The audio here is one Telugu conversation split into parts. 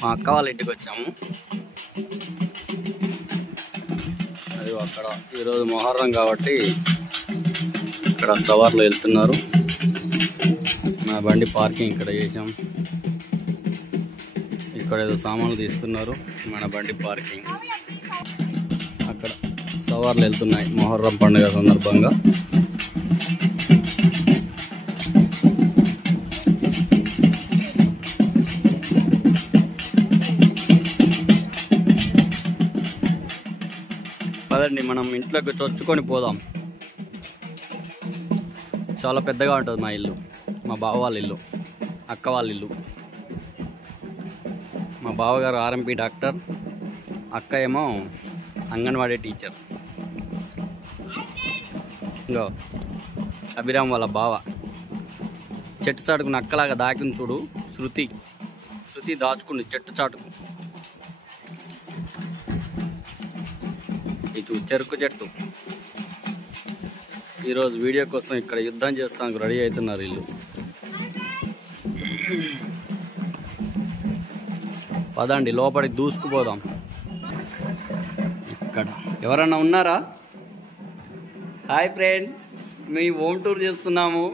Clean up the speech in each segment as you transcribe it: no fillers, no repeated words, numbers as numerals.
మా అక్క వాళ్ళ ఇంటికి వచ్చాము. అది అక్కడ ఈరోజు మొహర్రం కాబట్టి ఇక్కడ సవార్లు వెళ్తున్నారు. మన బండి పార్కింగ్ ఇక్కడ చేసాం. ఇక్కడ ఏదో సామాన్లు తీస్తున్నారు. మన బండి పార్కింగ్ అక్కడ సవార్లు వెళ్తున్నాయి మొహర్రం పండుగ సందర్భంగా. పదండి మనం ఇంట్లోకి చొచ్చుకొని పోదాం. చాలా పెద్దగా ఉంటుంది మా ఇల్లు, మా బావ వాళ్ళ ఇల్లు, అక్క వాళ్ళ ఇల్లు. మా బావగారు ఆర్ఎంపీ డాక్టర్, అక్క ఏమో అంగన్వాడీ టీచర్. ఇంకో అభిరామ్ వాళ్ళ బావ చెట్టు చాటుకు నక్కలాగా దాకింది చూడు. శృతి దాచుకుంది చెట్టు చాటుకు. ఇది చెరుకు చెట్టు. ఈరోజు వీడియో కోసం ఇక్కడ యుద్ధం చేస్తానికి రెడీ అవుతున్నారు వీళ్ళు. పదండి లోపలికి దూసుకుపోదాం. ఇక్కడ ఎవరన్నా ఉన్నారా? హాయ్ ఫ్రెండ్, మీ హోమ్ టూర్ చేస్తున్నాము.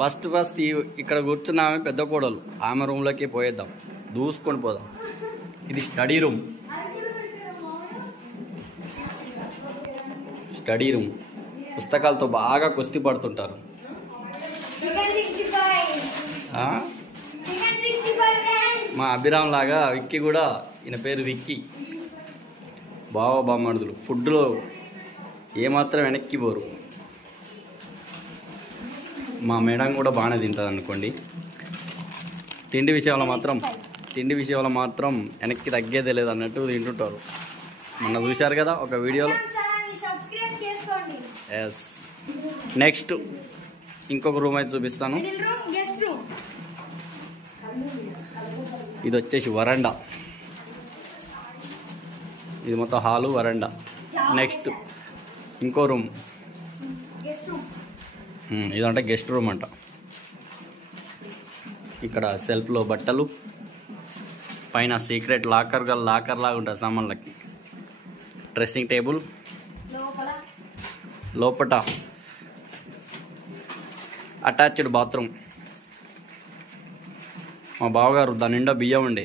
ఫస్ట్ ఇక్కడ కూర్చున్నామే పెద్ద కోడలు. ఆమె రూమ్లోకి పోయేద్దాం, దూసుకొని పోదాం. ఇది స్టడీ రూమ్. పుస్తకాలతో బాగా కుస్తీ పడుతుంటారు. మా అభిరామ్ లాగా విక్కీ కూడా, ఈయన పేరు విక్కీ. బావ బామ్మడుదులు ఫుడ్లో ఏమాత్రం వెనక్కి పోరు. మా మేడం కూడా బాగానే తింటుంది అనుకోండి. తిండి విషయంలో మాత్రం వెనక్కి తగ్గేదే లేదు అన్నట్టు తింటుంటారు. మొన్న చూశారు కదా ఒక వీడియోలో. ఎస్. నెక్స్ట్ ఇంకొక రూమ్ అయితే చూపిస్తాను. ఇది వచ్చేసి వరండా. ఇది మొత్తం హాలు, వరండా. నెక్స్ట్ ఇంకో రూమ్, ఇదంటే గెస్ట్ రూమ్ అంట. ఇక్కడ సెల్ఫ్లో బట్టలు, పైన సీక్రెట్ లాకర్ లాగా ఉంటుంది సామాన్లకి. డ్రెస్సింగ్ టేబుల్, లోపట అటాచ్డ్ బాత్రూమ్. మా బావగారు దాని నిండా బియ్యం ఉండే,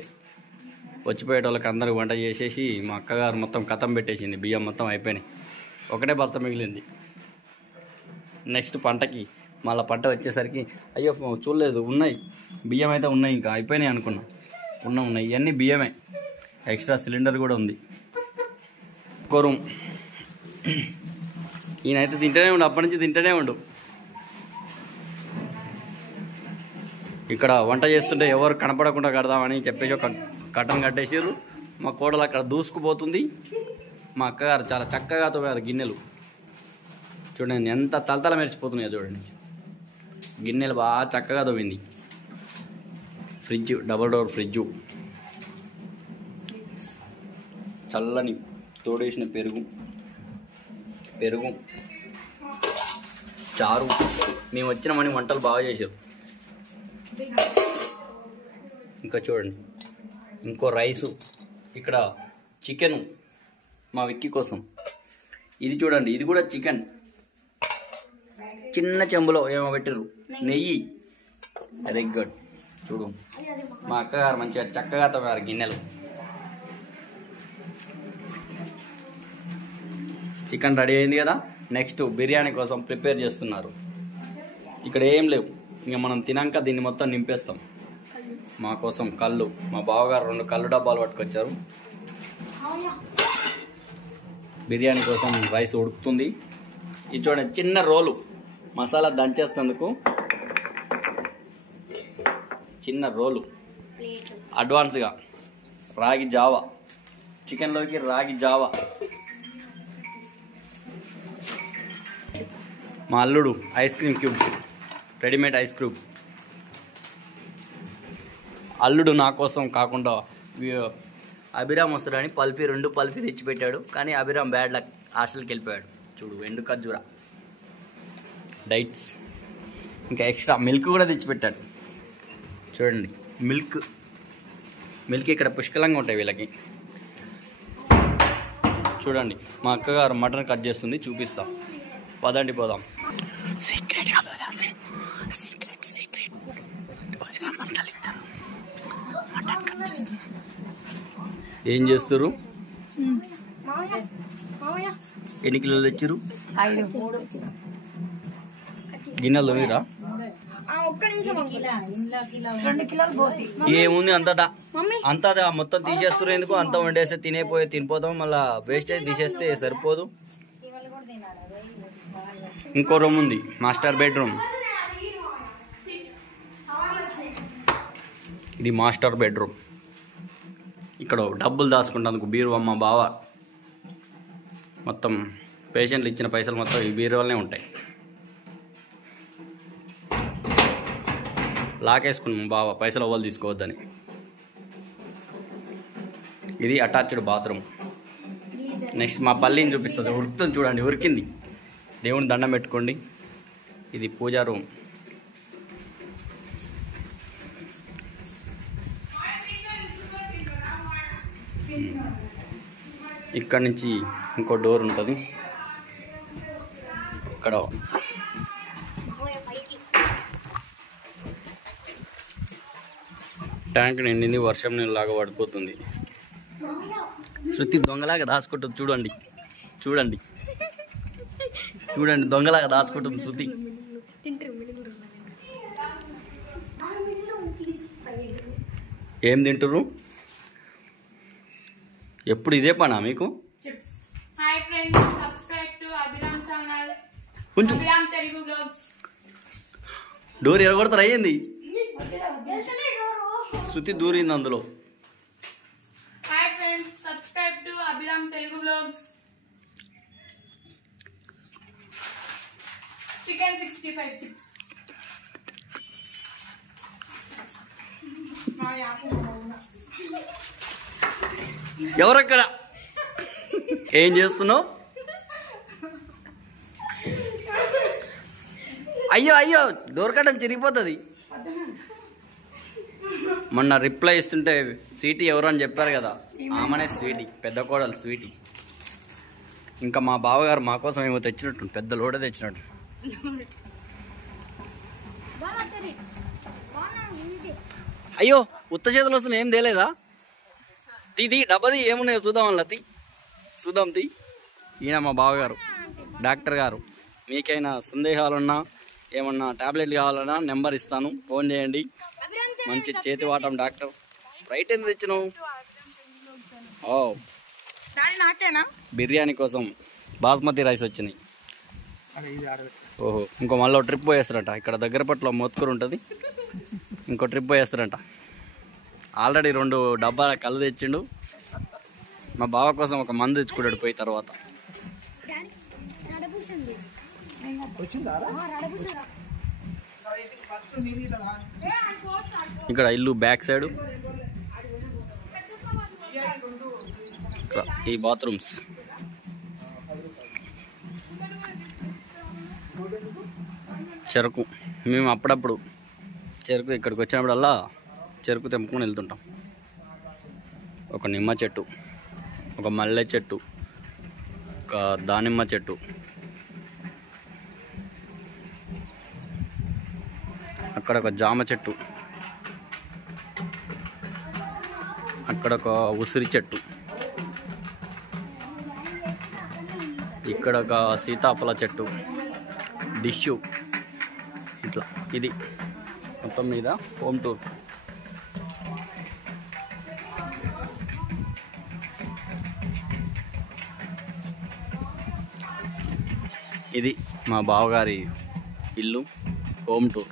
వచ్చిపోయేటోళ్ళకి అందరికి వంట చేసేసి మా అక్కగారు మొత్తం కథం పెట్టేసింది. బియ్యం మొత్తం అయిపోయినాయి, ఒకటే బస్త మిగిలింది. నెక్స్ట్ పంటకి మళ్ళీ పంట వచ్చేసరికి అయ్యో చూడలేదు, ఉన్నాయి బియ్యం అయితే ఉన్నాయి, ఇంకా అయిపోయినాయి అనుకున్నా. ఉన్నాయి ఇవన్నీ బియ్యమే, ఎక్స్ట్రా సిలిండర్ కూడా ఉంది. ఇంకో రూమ్. ఈయనైతే తింటూనే ఉండు, అప్పటి నుంచి తింటూనే ఉండు. ఇక్కడ వంట చేస్తుంటే ఎవరు కనపడకుండా కడదామని చెప్పేసి ఒక కట్టను కట్టేసారు. మా కోడలు అక్కడ దూసుకుపోతుంది. మా అక్కగారు చాలా చక్కగా తోమారు గిన్నెలు. చూడండి ఎంత తలతల మెరిచిపోతున్నాయో చూడండి. గిన్నెలు బాగా చక్కగా తోమింది. ఫ్రిడ్జ్, డబుల్ డోర్ ఫ్రిడ్జు, చల్లని తోడేసిన పెరుగు, చారు. మేము వచ్చినామని వంటలు బాగా చేసారు. ఇంకా చూడండి ఇంకో రైసు. ఇక్కడ చికెను మా విక్కీ కోసం. ఇది చూడండి, ఇది కూడా చికెన్. చిన్న చెంబులో ఏమో పెట్టారు, నెయ్యి. Very good. చూడు మా అక్కగారు మంచిగా చక్కగా తవ్వారు గిన్నెలు. చికెన్ రెడీ అయింది కదా. నెక్స్ట్ బిర్యానీ కోసం ప్రిపేర్ చేస్తున్నారు. ఇక్కడ ఏం లేవు, ఇంకా మనం తినాక దీన్ని మొత్తం నింపేస్తాం. మా కోసం కళ్ళు, మా బావగారు 2 కళ్ళు డబ్బాలు పట్టుకొచ్చారు. బిర్యానీ కోసం రైస్ ఉడుకుతుంది. ఇది చూడండి చిన్న రోలు, మసాలా దంచేస్తేందుకు చిన్న రోలు. అడ్వాన్స్గా రాగి జావా, చికెన్లోకి రాగి జావా. మా అల్లుడు ice cream cube, readymade ice cube. అల్లుడు నా కోసం కాకుండా అభిరామ్ వస్తాడని 2 పల్ఫీ తెచ్చిపెట్టాడు. కానీ అభిరామ్ బ్యాడ్ లక్, హాస్టల్కి వెళ్ళిపోయాడు. చూడు ఎండు ఖర్జూర డైట్స్. ఇంకా ఎక్స్ట్రా మిల్క్ కూడా తెచ్చిపెట్టాడు. చూడండి మిల్క్. మిల్క్ ఇక్కడ పుష్కలంగా ఉంటాయి వీళ్ళకి. చూడండి మా అక్కగారు మటన్ కట్ చేస్తుంది, చూపిస్తా. పదండి పోదాం. సీక్రెట్గా పోదాం. సీక్రెట్ సీక్రెట్ మంటలు ఇస్తారు. మటన్ కట్ చేస్తారు. ఏం చేస్తారు? ఎన్ని కిలోలు తెచ్చారు? గిన్నెలు మీరా? ఏముంది అంతదా మొత్తం తీసేస్తారు. ఎందుకు అంతా వండేస్తే తినిపోతాం, మళ్ళీ వేస్టేజ్ తీసేస్తే సరిపోదు. ఇంకో రూమ్ ఉంది, మాస్టర్ బెడ్రూమ్. ఇది మాస్టర్ బెడ్రూమ్. ఇక్కడ డబ్బులు దాచుకుంటాను బీరువా. మా బావ మొత్తం పేషెంట్లు ఇచ్చిన పైసలు మొత్తం ఈ బీరువాలనే ఉంటాయి. లాకేసుకున్నాం బావ, పైసలు అవ్వాలి తీసుకోవద్దని. ఇది అటాచ్డ్ బాత్రూమ్. నెక్స్ట్ మా పల్లిని చూపిస్తుంది. ఉరుకుతుంది చూడండి, ఉరికింది. దేవుని దండం పెట్టుకోండి. ఇది పూజా రూమ్. ఇక్కడ నుంచి ఇంకో డోర్ ఉంటుంది. ఇక్కడ ట్యాంక్ నిండింది, వర్షం నీళ్ళలాగా పడిపోతుంది. శృతి దొంగలాగా దాచుకుంటుంది. చూడండి చూడండి చూడండి, దొంగలాగా దాచుకుంటుంది శృతి. ఏం తింటుర్రు? ఎప్పుడు ఇదే పనా మీకు? డోర్ ఎరగొడతారు. అయ్యింది శృతి దూరింది అందులో. Chicken 65 chips. ఎవరక్కడ? ఏం చేస్తున్నావు? అయ్యో అయ్యో, డోర్ కట్టం చిరిగిపోతుంది. మొన్న రిప్లై ఇస్తుంటే స్వీటీ ఎవరు అని చెప్పారు కదా, ఆమెనే స్వీటీ, పెద్ద కోడలు స్వీటీ. ఇంకా మా బావగారు మా కోసం ఏమో తెచ్చినట్టు, పెద్ద లోడ తెచ్చినట్టు. అయ్యో ఉత్త చేతులు వస్తున్నాయి, ఏం తేలేదా? తీ డబ్బది ఏమున్నాయో చూద్దాం. అలా చూద్దాం. ఈయన మా బావగారు, డాక్టర్ గారు. మీకైనా సందేహాలున్నా, ఏమన్నా టాబ్లెట్లు కావాలన్నా నెంబర్ ఇస్తాను, ఫోన్ చేయండి. మంచి చేతి వాటం డాక్టర్. స్ప్రైట్ ఎందుకు తెచ్చినావు? ఓ బిర్యానీ కోసం బాస్మతి రైస్ వచ్చినాయి. ఓహో, ఇంకో మళ్ళీ ట్రిప్ పోయేస్తారంట. ఇక్కడ దగ్గర పట్ల మోత్కూరు ఉంటుంది, ఇంకో ట్రిప్ పోయేస్తారంట. ఆల్రెడీ 2 డబ్బాల కళ్ళు తెచ్చిండు. మా బావ కోసం ఒక మందు తెచ్చుకుంటాడు పోయి తర్వాత. ఇక్కడ ఇల్లు బ్యాక్ సైడ్ ఈ బాత్రూమ్స్. చెరుకు మేము అప్పుడప్పుడు చెరుకు ఇక్కడికి వచ్చినప్పుడల్లా చెరుకు తెంపుకొని వెళ్తుంటాం. ఒక నిమ్మ చెట్టు, ఒక మల్లె చెట్టు, ఒక దానిమ్మ చెట్టు, అక్కడ ఒక జామ చెట్టు, అక్కడ ఒక ఉసిరి చెట్టు, ఇక్కడ ఒక సీతాఫల చెట్టు, డిష్యూ. ఇట్లా ఇది మొత్తం మీద హోమ్ టూర్. ఇది మా బావగారి ఇల్లు, హోమ్ టూర్.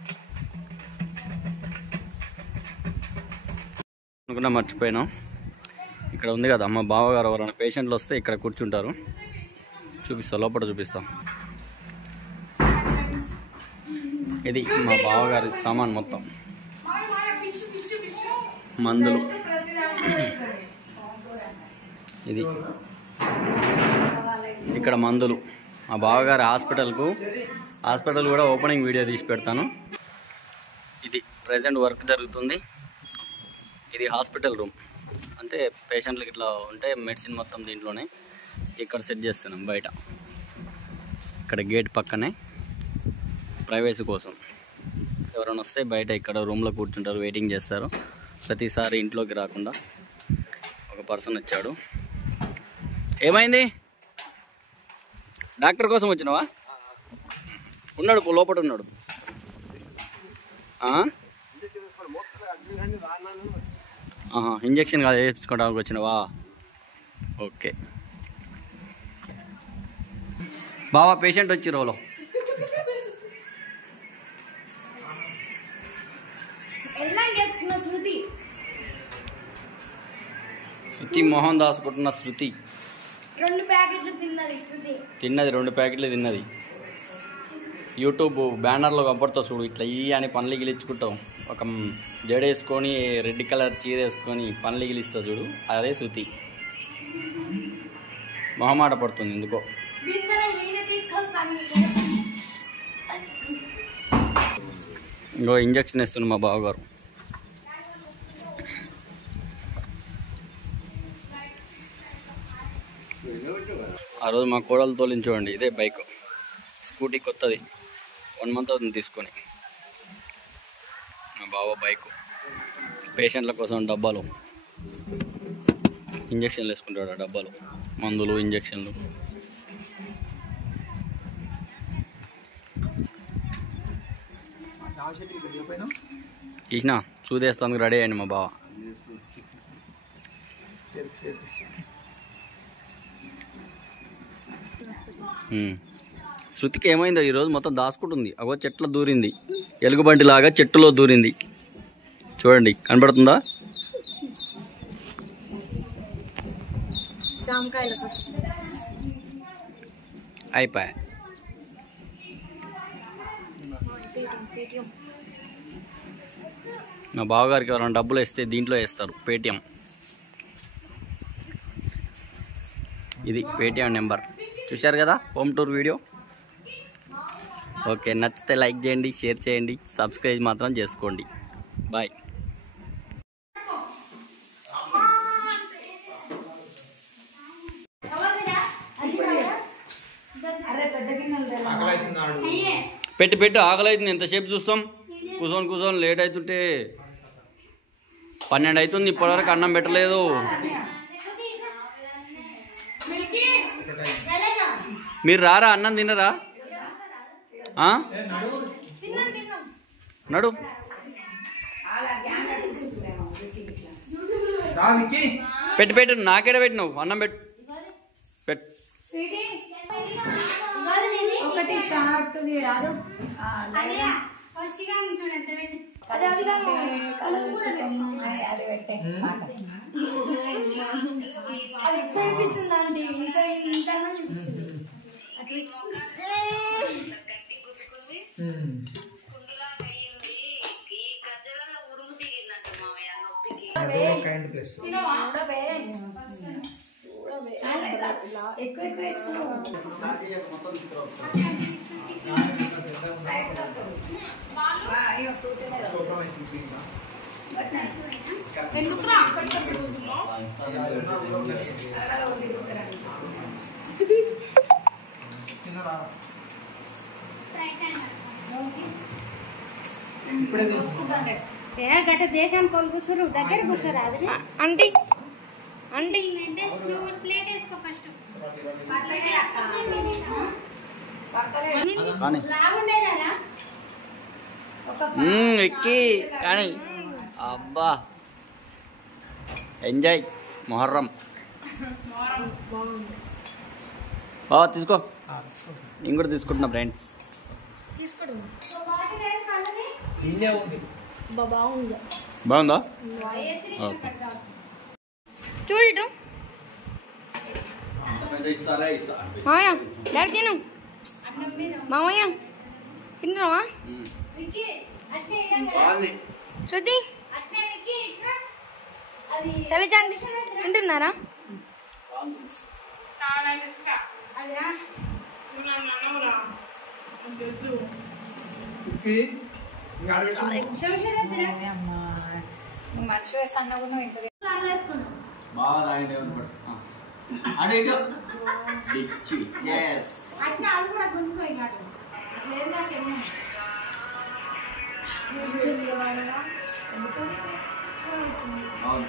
అనుకున్నా మర్చిపోయినా, ఇక్కడ ఉంది కదా మా బావగారు ఎవరైనా పేషెంట్లు వస్తే ఇక్కడ కూర్చుంటారు. చూపిస్తా, లోపల చూపిస్తా. ఇది మా బావగారి సామాన్ మొత్తం, మందులు. ఇది ఇక్కడ మందులు. మా బావగారి హాస్పిటల్ కూడా ఓపెనింగ్ వీడియో తీసి పెడతాను. ఇది ప్రజెంట్ వర్క్ జరుగుతుంది. ఇది హాస్పిటల్ రూమ్. అంటే పేషెంట్లకి ఇట్లా ఉంటే మెడిసిన్ మొత్తం దీంట్లోనే ఇక్కడ సెట్ చేస్తున్నాం బయట. ఇక్కడ గేట్ పక్కనే ప్రైవసీ కోసం. ఎవరైనా వస్తే బయట ఇక్కడ రూమ్లో కూర్చుంటారు, వెయిటింగ్ చేస్తారు. ప్రతిసారి ఇంట్లోకి రాకుండా. ఒక పర్సన్ వచ్చాడు. ఏమైంది? డాక్టర్ కోసం వచ్చినావా? ఉన్నాడు, లోపల ఉన్నాడు. ఇంజక్షన్ కాదు వేయించుకోవడానికి వచ్చినావా? ఓకే బావా, పేషెంట్ వచ్చి రోలో. శృతి మోహన్ దాస్ కొట్టిన శృతి 2 ప్యాకెట్లు తిన్నది 2 ప్యాకెట్లు తిన్నది. యూట్యూబ్ బ్యానర్లో కనపడతావు చూడు, ఇట్లా ఈ అని పనులు గిలించుకుంటావు. ఒక జడేసుకొని రెడ్ కలర్ చీర వేసుకొని పనులు గిలిస్తా చూడు, అదే శృతి. మొహమాట పడుతుంది ఎందుకో. ఇంకో ఇంజక్షన్ వేస్తుంది మా బావగారు. ఆ రోజు మా కోడలు తోలించండి. ఇదే బైక్, స్కూటీ కొత్తది, 1 month అవుతుంది తీసుకొని. మా బావ బైకు. పేషెంట్ల కోసం డబ్బాలు ఇంజక్షన్లు వేసుకుంటాడు. ఆ డబ్బాలు మందులు, ఇంజక్షన్లు. తీసిన చూదేస్తానికి రెడీ అయ్యండి మా బావ. శృతికి ఏమైందో ఈరోజు మొత్తం దాచుకుంటుంది. అగో చెట్ల దూరింది, ఎలుగుబంటి లాగా చెట్టులో దూరింది. చూడండి, కనబడుతుందా? అయిపోయా. మా బావగారికి ఎవరైనా డబ్బులు వేస్తే దీంట్లో వేస్తారు, పేటిఎం. ఇది పేటిఎం నెంబర్. చూశారు కదా హోమ్ టూర్ వీడియో. ఓకే, నచ్చితే లైక్ చేయండి, షేర్ చేయండి, సబ్స్క్రైబ్ మాత్రం చేసుకోండి. బాయ్. పెట్టు ఆకలి అవుతుంది. ఎంతసేపు చూస్తాం? కూర్చొని లేట్ అవుతుంటే 12 అవుతుంది, ఇప్పటివరకు అన్నం పెట్టలేదు. మీరు రారా? అన్నం తినరా? నడు. పెట్టు నాకేడ పెట్టినావు? అన్నం పెట్టు. గట్ట దేశానికి వాళ్ళు కూర్చోరు, దగ్గర కూర్చోరు. అది అంటే ఎక్కి కానీ అబ్బా ఎంజాయ్ మొహర్రం. తీసుకో, నేను కూడా తీసుకుంటున్నా ఫ్రెండ్స్. బాగుందా? చూడు తిను మామయ్య, తిన్నావా? శృతి చలిచండి తింటున్నారా? మంచి వేసి అన్న కూడా బాగా తాగండి అటు ఇటు డిచ్చి చేస్ అట్లా అది కూడా గుంజుకో ఇక అటు. లేదా చెయ్యి. అవును